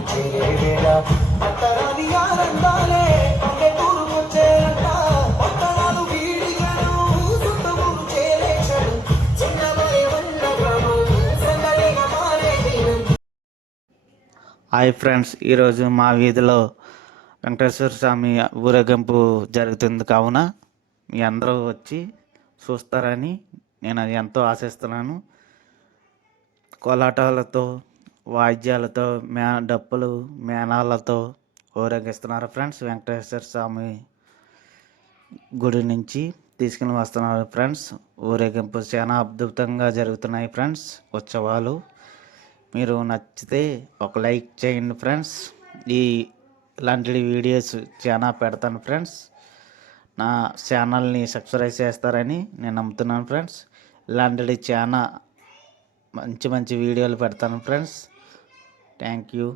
Hi friends, ఈరోజు మా వీధిలో వెంకటేశ్వర స్వామి ఊరేగింపు జరుగుతుంది కావున మీ అందరూ వచ్చి చూస్తారని నేను అది ఎంతో ఆశిస్తున్నాను. కోలాటాలతో, వాయిద్యాలతో, డప్పులు, మేళాలతో ఊరేగిస్తున్నారు ఫ్రెండ్స్. వెంకటేశ్వర స్వామి గుడి నుంచి తీసుకుని వస్తున్నారు ఫ్రెండ్స్. ఊరేగింపు చాలా అద్భుతంగా జరుగుతున్నాయి ఫ్రెండ్స్ ఉత్సవాలు. మీరు నచ్చితే ఒక లైక్ చేయండి ఫ్రెండ్స్. ఇలాంటి వీడియోస్ చాలా పెడతాను ఫ్రెండ్స్. నా ఛానల్ని సబ్స్క్రైబ్ చేస్తారని నేను నమ్ముతున్నాను ఫ్రెండ్స్. ఇలాంటివి చాలా మంచి మంచి వీడియోలు పెడతాను ఫ్రెండ్స్. Thank you.